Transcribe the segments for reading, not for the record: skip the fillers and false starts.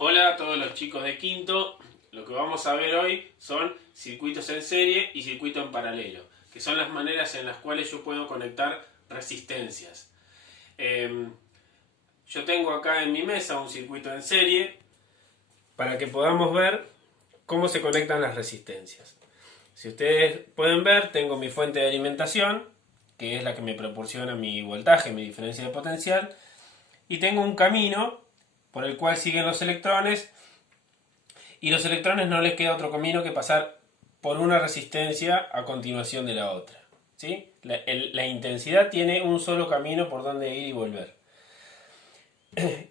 Hola a todos los chicos de quinto. Lo que vamos a ver hoy son circuitos en serie y circuito en paralelo, que son las maneras en las cuales yo puedo conectar resistencias. Yo tengo acá en mi mesa un circuito en serie para que podamos ver cómo se conectan las resistencias. Si ustedes pueden ver, tengo mi fuente de alimentación, que es la que me proporciona mi voltaje, mi diferencia de potencial, y tengo un camino por el cual siguen los electrones, y los electrones no les queda otro camino que pasar por una resistencia a continuación de la otra. ¿Sí? La intensidad tiene un solo camino por donde ir y volver.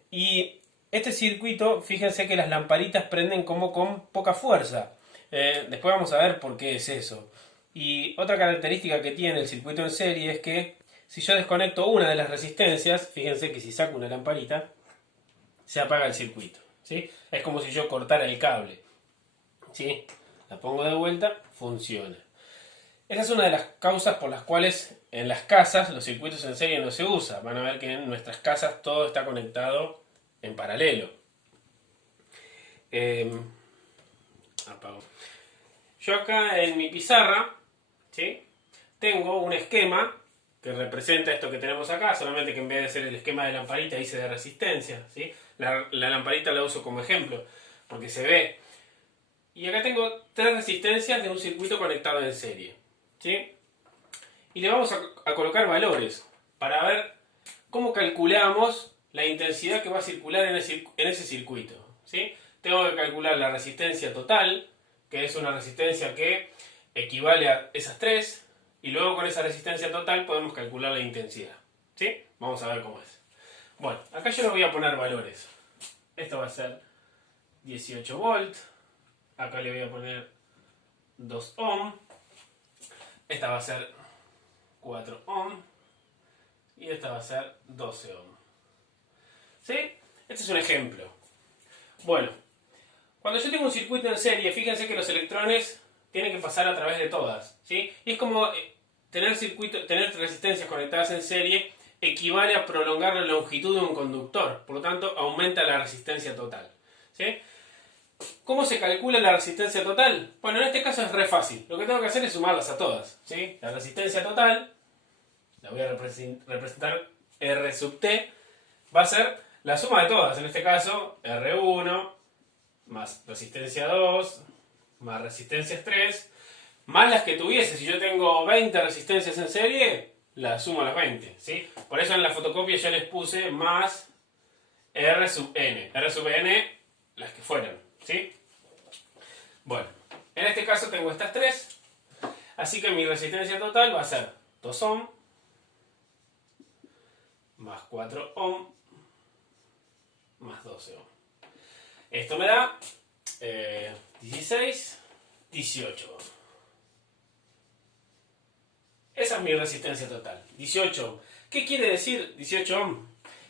Y este circuito, fíjense que las lamparitas prenden como con poca fuerza. Después vamos a ver por qué es eso. Y otra característica que tiene el circuito en serie es que si yo desconecto una de las resistencias, fíjense que si saco una lamparita, se apaga el circuito. ¿Sí? Es como si yo cortara el cable. ¿Sí? La pongo de vuelta, funciona. Esa es una de las causas por las cuales en las casas los circuitos en serie no se usan. Van a ver que en nuestras casas todo está conectado en paralelo. Apago. Yo acá en mi pizarra, ¿sí?, tengo un esquema que representa esto que tenemos acá, solamente que en vez de ser el esquema de lamparita hice de resistencia. ¿Sí? La lamparita la uso como ejemplo, porque se ve. Y acá tengo tres resistencias de un circuito conectado en serie. ¿Sí? Y le vamos a colocar valores para ver cómo calculamos la intensidad que va a circular en ese circuito. ¿Sí? Tengo que calcular la resistencia total, que es una resistencia que equivale a esas tres, y luego con esa resistencia total podemos calcular la intensidad. ¿Sí? Vamos a ver cómo es. Bueno, acá yo le voy a poner valores. Esto va a ser 18 volts. Acá le voy a poner 2 ohm. Esta va a ser 4 ohm. Y esta va a ser 12 ohm. ¿Sí? Este es un ejemplo. Bueno, cuando yo tengo un circuito en serie, fíjense que los electrones tienen que pasar a través de todas. ¿Sí? Y es como tener resistencias conectadas en serie equivale a prolongar la longitud de un conductor. Por lo tanto, aumenta la resistencia total. ¿Sí? ¿Cómo se calcula la resistencia total? Bueno, en este caso es re fácil. Lo que tengo que hacer es sumarlas a todas. ¿Sí? La resistencia total, la voy a representar R sub T, va a ser la suma de todas. En este caso, R1 más resistencia 2 más resistencias 3 más las que tuviese. Si yo tengo 20 resistencias en serie, las sumo a las 20. ¿Sí? Por eso en la fotocopia yo les puse más R sub N. R sub N, las que fueran. ¿Sí? Bueno, en este caso tengo estas tres, así que mi resistencia total va a ser 2 ohm más 4 ohm más 12 ohm. Esto me da 16, 18 ohm. Esa es mi resistencia total, 18 ohm. ¿Qué quiere decir 18 ohm?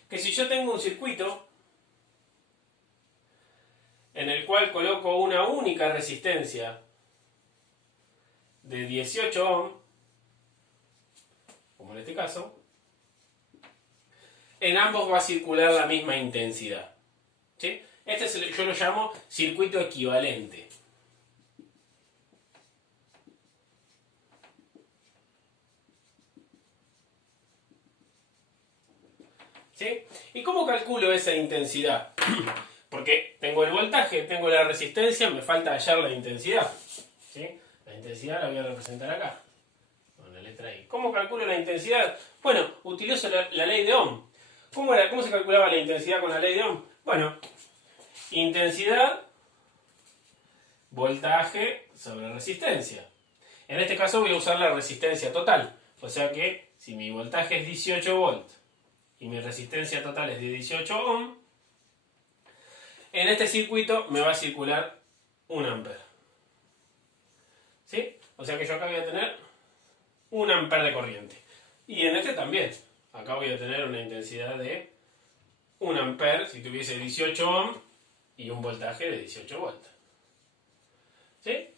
Que si yo tengo un circuito en el cual coloco una única resistencia de 18 ohm, como en este caso, en ambos va a circular la misma intensidad. ¿Sí? Yo lo llamo circuito equivalente. ¿Sí? ¿Y cómo calculo esa intensidad? Porque tengo el voltaje, tengo la resistencia, me falta hallar la intensidad. ¿Sí? La intensidad la voy a representar acá, con la letra I. ¿Cómo calculo la intensidad? Bueno, utilizo la ley de Ohm. ¿Cómo se calculaba la intensidad con la ley de Ohm? Bueno, intensidad, voltaje sobre resistencia. En este caso voy a usar la resistencia total. O sea que si mi voltaje es 18 volts y mi resistencia total es de 18 ohm, en este circuito me va a circular 1 ampere. ¿Sí? O sea que yo acá voy a tener 1 ampere de corriente. Y en este también. Acá voy a tener una intensidad de 1 ampere si tuviese 18 ohm y un voltaje de 18 volts. ¿Sí?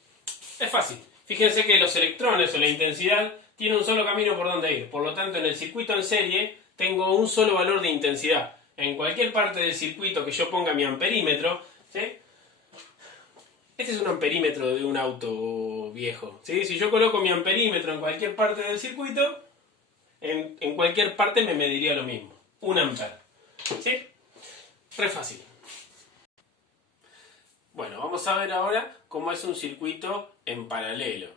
Es fácil. Fíjense que los electrones o la intensidad tienen un solo camino por donde ir. Por lo tanto, en el circuito en serie tengo un solo valor de intensidad. en cualquier parte del circuito que yo ponga mi amperímetro, ¿sí? Este es un amperímetro de un auto viejo, ¿sí? Si yo coloco mi amperímetro en cualquier parte del circuito, en cualquier parte me mediría lo mismo, 1 amper, ¿sí? Re fácil. Bueno, vamos a ver ahora cómo es un circuito en paralelo.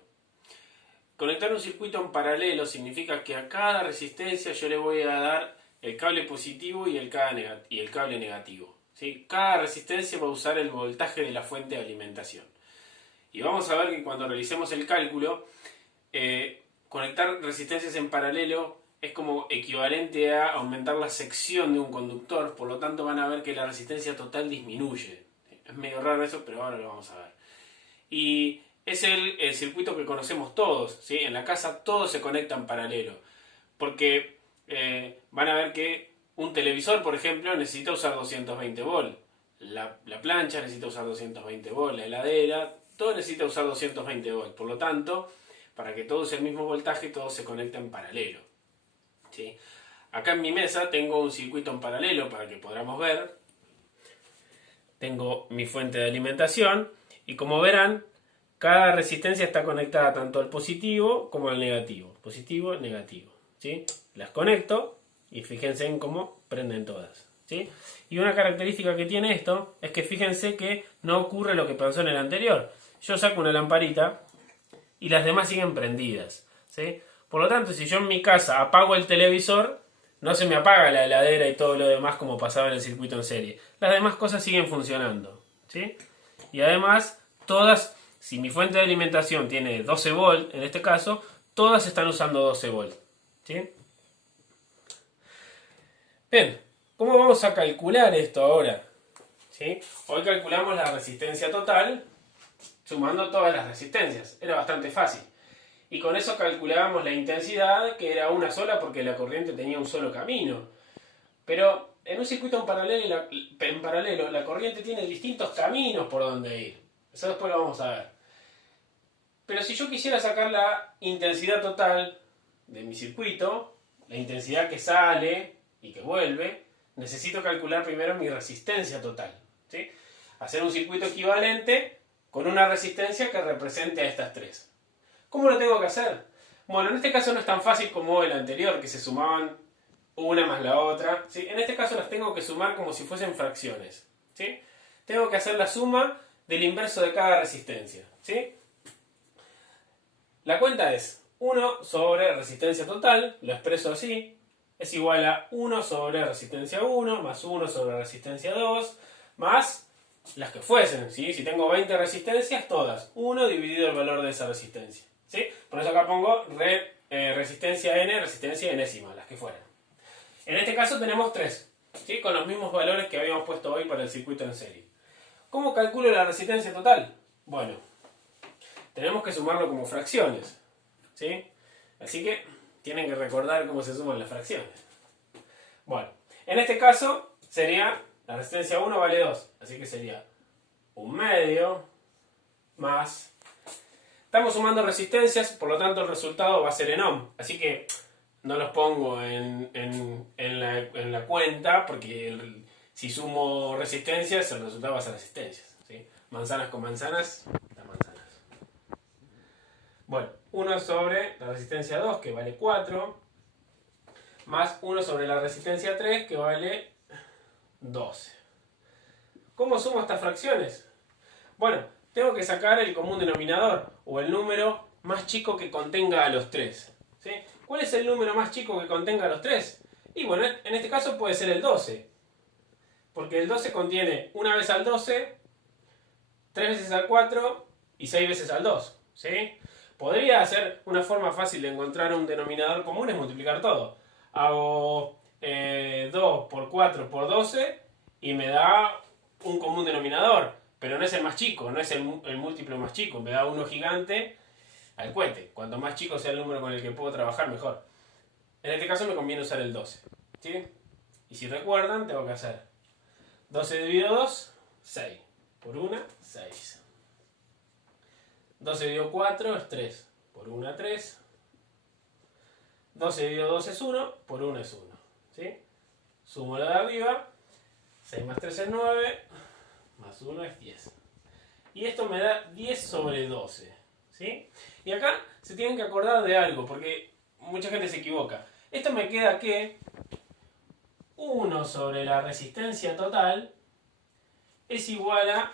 Conectar un circuito en paralelo significa que a cada resistencia yo le voy a dar el cable positivo y el cable negativo, ¿sí? Cada resistencia va a usar el voltaje de la fuente de alimentación. Y vamos a ver que cuando realicemos el cálculo, conectar resistencias en paralelo es como equivalente a aumentar la sección de un conductor, por lo tanto van a ver que la resistencia total disminuye. Es medio raro eso, pero ahora lo vamos a ver. Y es el circuito que conocemos todos, ¿sí? En la casa todo se conecta en paralelo, porque van a ver que un televisor, por ejemplo, necesita usar 220 volt, la plancha necesita usar 220 volt, la heladera, todo necesita usar 220 volt, por lo tanto, para que todo sea el mismo voltaje, todo se conecta en paralelo, ¿sí? Acá en mi mesa tengo un circuito en paralelo para que podamos ver. Tengo mi fuente de alimentación y como verán, cada resistencia está conectada tanto al positivo como al negativo. Positivo, negativo, ¿sí? Las conecto y fíjense en cómo prenden todas, ¿sí? Y una característica que tiene esto es que fíjense que no ocurre lo que pasó en el anterior. Yo saco una lamparita y las demás siguen prendidas, ¿sí? Por lo tanto, si yo en mi casa apago el televisor, no se me apaga la heladera y todo lo demás como pasaba en el circuito en serie. Las demás cosas siguen funcionando, ¿sí? Y además, todas, si mi fuente de alimentación tiene 12 volt, en este caso, todas están usando 12 volt, ¿sí? Bien, ¿cómo vamos a calcular esto ahora? ¿Sí? Hoy calculamos la resistencia total sumando todas las resistencias. Era bastante fácil. Y con eso calculábamos la intensidad, que era una sola porque la corriente tenía un solo camino. Pero en un circuito en paralelo la corriente tiene distintos caminos por donde ir. Eso después lo vamos a ver. Pero si yo quisiera sacar la intensidad total de mi circuito, la intensidad que sale y que vuelve, necesito calcular primero mi resistencia total, ¿sí? Hacer un circuito equivalente con una resistencia que represente a estas tres. ¿Cómo lo tengo que hacer? Bueno, en este caso no es tan fácil como el anterior, que se sumaban una más la otra, ¿sí? En este caso las tengo que sumar como si fuesen fracciones, ¿sí? Tengo que hacer la suma del inverso de cada resistencia, ¿sí? La cuenta es 1 sobre resistencia total, lo expreso así, es igual a 1 sobre resistencia 1 más 1 sobre resistencia 2 más las que fuesen, ¿sí? Si tengo 20 resistencias, todas, 1 dividido el valor de esa resistencia, ¿sí? Por eso acá pongo resistencia n, resistencia enésima, las que fueran. En este caso tenemos 3, ¿sí? Con los mismos valores que habíamos puesto hoy para el circuito en serie. ¿Cómo calculo la resistencia total? Bueno, tenemos que sumarlo como fracciones, ¿sí? Así que tienen que recordar cómo se suman las fracciones. Bueno, en este caso sería, la resistencia 1 vale 2, así que sería 1/2 más... Estamos sumando resistencias, por lo tanto el resultado va a ser en ohm, así que no los pongo en la cuenta, porque si sumo resistencias, el resultado va a ser resistencias, ¿sí? Manzanas con manzanas, da manzanas. Bueno, 1 sobre la resistencia 2, que vale 4, más 1 sobre la resistencia 3, que vale 12. ¿Cómo sumo estas fracciones? Bueno, tengo que sacar el común denominador, o el número más chico que contenga a los 3, ¿sí? ¿Cuál es el número más chico que contenga a los 3? Y bueno, en este caso puede ser el 12, porque el 12 contiene una vez al 12, 3 veces al 4 y 6 veces al 2, ¿sí? Podría ser una forma fácil de encontrar un denominador común, es multiplicar todo. Hago 2 por 4 por 12 y me da un común denominador, pero no es el más chico, no es el múltiplo más chico, me da uno gigante al cohete. Cuanto más chico sea el número con el que puedo trabajar, mejor. En este caso me conviene usar el 12, ¿sí? Y si recuerdan, tengo que hacer 12 dividido 2, 6. Por 1, 6. 12 dividido 4 es 3. Por 1, 3. 12 dividido 2 es 1. Por 1 es 1. ¿Sí? Sumo lo de arriba 6 más 3 es 9, más 1 es 10. Y esto me da 10 sobre 12. ¿Sí? Y acá se tienen que acordar de algo, porque mucha gente se equivoca. Esto me queda que 1 sobre la resistencia total es igual a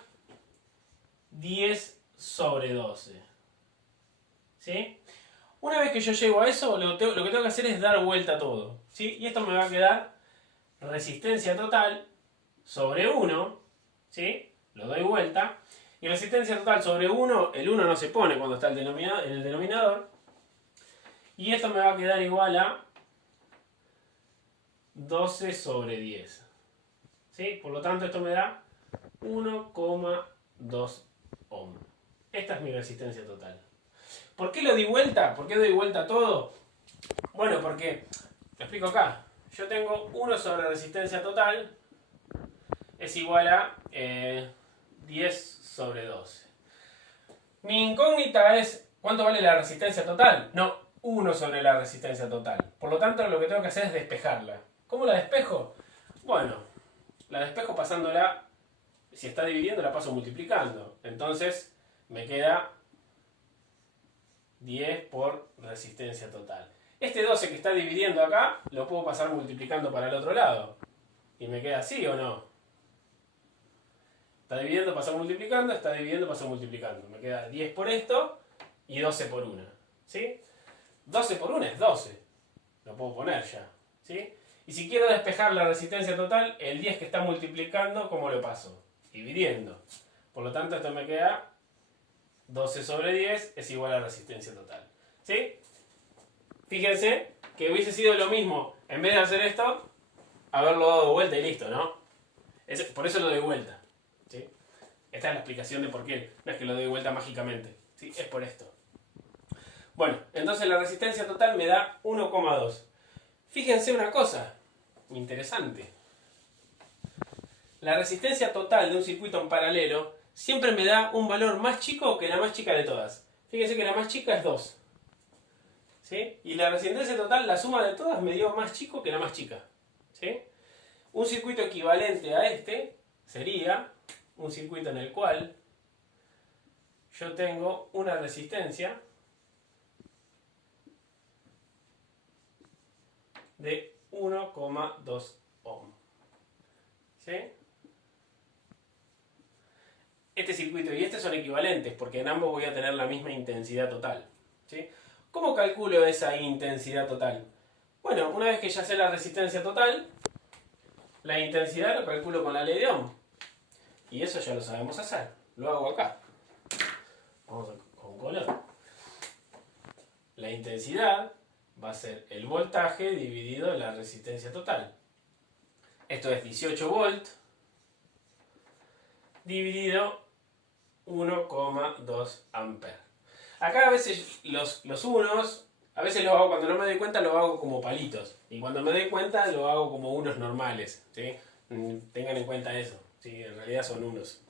10 sobre 12. ¿Sí? Una vez que yo llego a eso, lo que tengo que hacer es dar vuelta a todo. ¿Sí? Y esto me va a quedar resistencia total sobre 1. ¿Sí? Lo doy vuelta. Y resistencia total sobre 1, el 1 no se pone cuando está en el denominador. Y esto me va a quedar igual a 12 sobre 10. ¿Sí? Por lo tanto, esto me da 1,2 ohm. Esta es mi resistencia total. ¿Por qué lo di vuelta? ¿Por qué doy vuelta a todo? Bueno, porque, lo explico acá. Yo tengo 1 sobre resistencia total es igual a 10 sobre 12. Mi incógnita es, ¿cuánto vale la resistencia total? No, 1 sobre la resistencia total. Por lo tanto, lo que tengo que hacer es despejarla. ¿Cómo la despejo? Bueno, la despejo pasándola, si está dividiendo, la paso multiplicando. Entonces, me queda 10 por resistencia total. Este 12 que está dividiendo acá, lo puedo pasar multiplicando para el otro lado. Y me queda así, ¿o no? Está dividiendo, pasa multiplicando, está dividiendo, pasa multiplicando. Me queda 10 por esto y 12 por 1. ¿Sí? 12 por 1 es 12. Lo puedo poner ya. ¿Sí? Y si quiero despejar la resistencia total, el 10 que está multiplicando, ¿cómo lo paso? Dividiendo. Por lo tanto, esto me queda 12 sobre 10 es igual a resistencia total. ¿Sí? Fíjense que hubiese sido lo mismo, en vez de hacer esto, haberlo dado vuelta y listo, ¿no? Por eso lo doy vuelta. ¿Sí? Esta es la explicación de por qué. No es que lo doy vuelta mágicamente. ¿Sí? Es por esto. Bueno, entonces la resistencia total me da 1,2. Fíjense una cosa interesante. La resistencia total de un circuito en paralelo siempre me da un valor más chico que la más chica de todas. Fíjense que la más chica es 2. ¿Sí? Y la resistencia total, la suma de todas, me dio más chico que la más chica. ¿Sí? Un circuito equivalente a este sería un circuito en el cual yo tengo una resistencia de 1,2 ohm. ¿Sí? Este circuito y este son equivalentes porque en ambos voy a tener la misma intensidad total. ¿Sí? ¿Cómo calculo esa intensidad total? Bueno, una vez que ya sé la resistencia total, la intensidad lo calculo con la ley de Ohm. Y eso ya lo sabemos hacer. Lo hago acá. Vamos con color. La intensidad va a ser el voltaje dividido la resistencia total. Esto es 18 volts dividido 1,2 amperes. Acá a veces los unos, a veces lo hago cuando no me doy cuenta, lo hago como palitos. Y cuando me doy cuenta, lo hago como unos normales. ¿Sí? Tengan en cuenta eso. ¿Sí? En realidad son unos.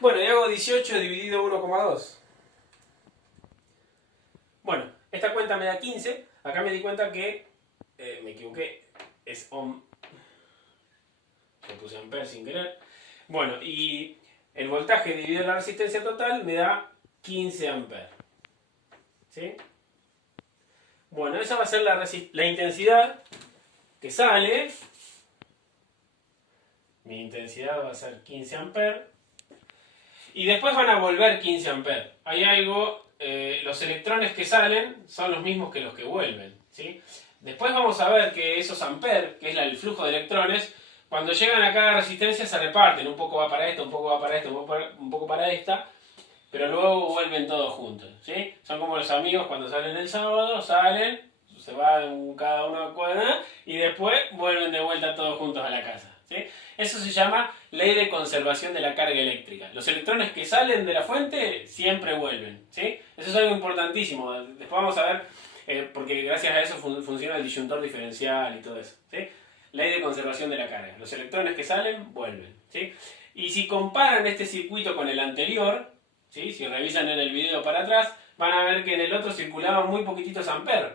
Bueno, y hago 18 dividido 1,2. Bueno, esta cuenta me da 15. Acá me di cuenta que me equivoqué. Es ohm. Le puse amperes sin querer. Bueno, y el voltaje dividido la resistencia total me da 15 amperes. ¿Sí? Bueno, esa va a ser la intensidad que sale. Mi intensidad va a ser 15 amperes. Y después van a volver 15 amperes. Hay algo, los electrones que salen son los mismos que los que vuelven. ¿Sí? Después vamos a ver que esos amperes, que es el flujo de electrones, cuando llegan a cada resistencia se reparten. Un poco va para esta, un poco va para esta, un poco para esta. Pero luego vuelven todos juntos. ¿Sí? Son como los amigos cuando salen el sábado, salen, se van cada uno a cuadra y después vuelven de vuelta todos juntos a la casa. ¿Sí? Eso se llama ley de conservación de la carga eléctrica. Los electrones que salen de la fuente siempre vuelven. ¿Sí? Eso es algo importantísimo. Después vamos a ver, porque gracias a eso funciona el disyuntor diferencial y todo eso. ¿Sí? Ley de conservación de la carga. Los electrones que salen vuelven. ¿Sí? Y si comparan este circuito con el anterior, ¿sí? Si revisan en el video para atrás, van a ver que en el otro circulaban muy poquititos amperes.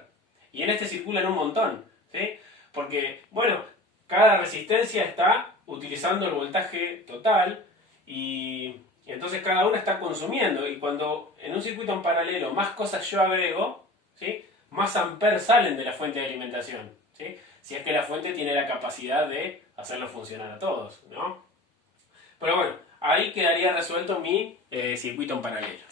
Y en este circulan un montón. ¿Sí? Porque, bueno, cada resistencia está utilizando el voltaje total y entonces cada una está consumiendo. Y cuando en un circuito en paralelo más cosas yo agrego, ¿sí? Más amperes salen de la fuente de alimentación, ¿sí? Si es que la fuente tiene la capacidad de hacerlo funcionar a todos, ¿no? Pero bueno, ahí quedaría resuelto mi circuito en paralelo.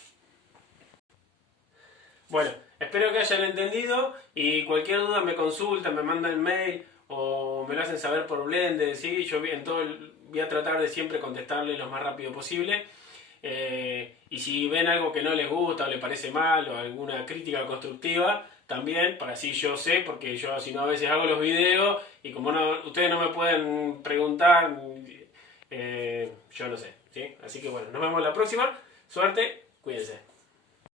Bueno, espero que hayan entendido y cualquier duda me consultan, me mandan mail o me lo hacen saber por Blender, ¿sí? Yo voy a tratar de siempre contestarles lo más rápido posible. Y si ven algo que no les gusta o les parece mal o alguna crítica constructiva, también, para así yo sé, porque yo si no a veces hago los videos y como ustedes no me pueden preguntar, yo no sé, ¿sí? Así que bueno, nos vemos la próxima. Suerte, cuídense.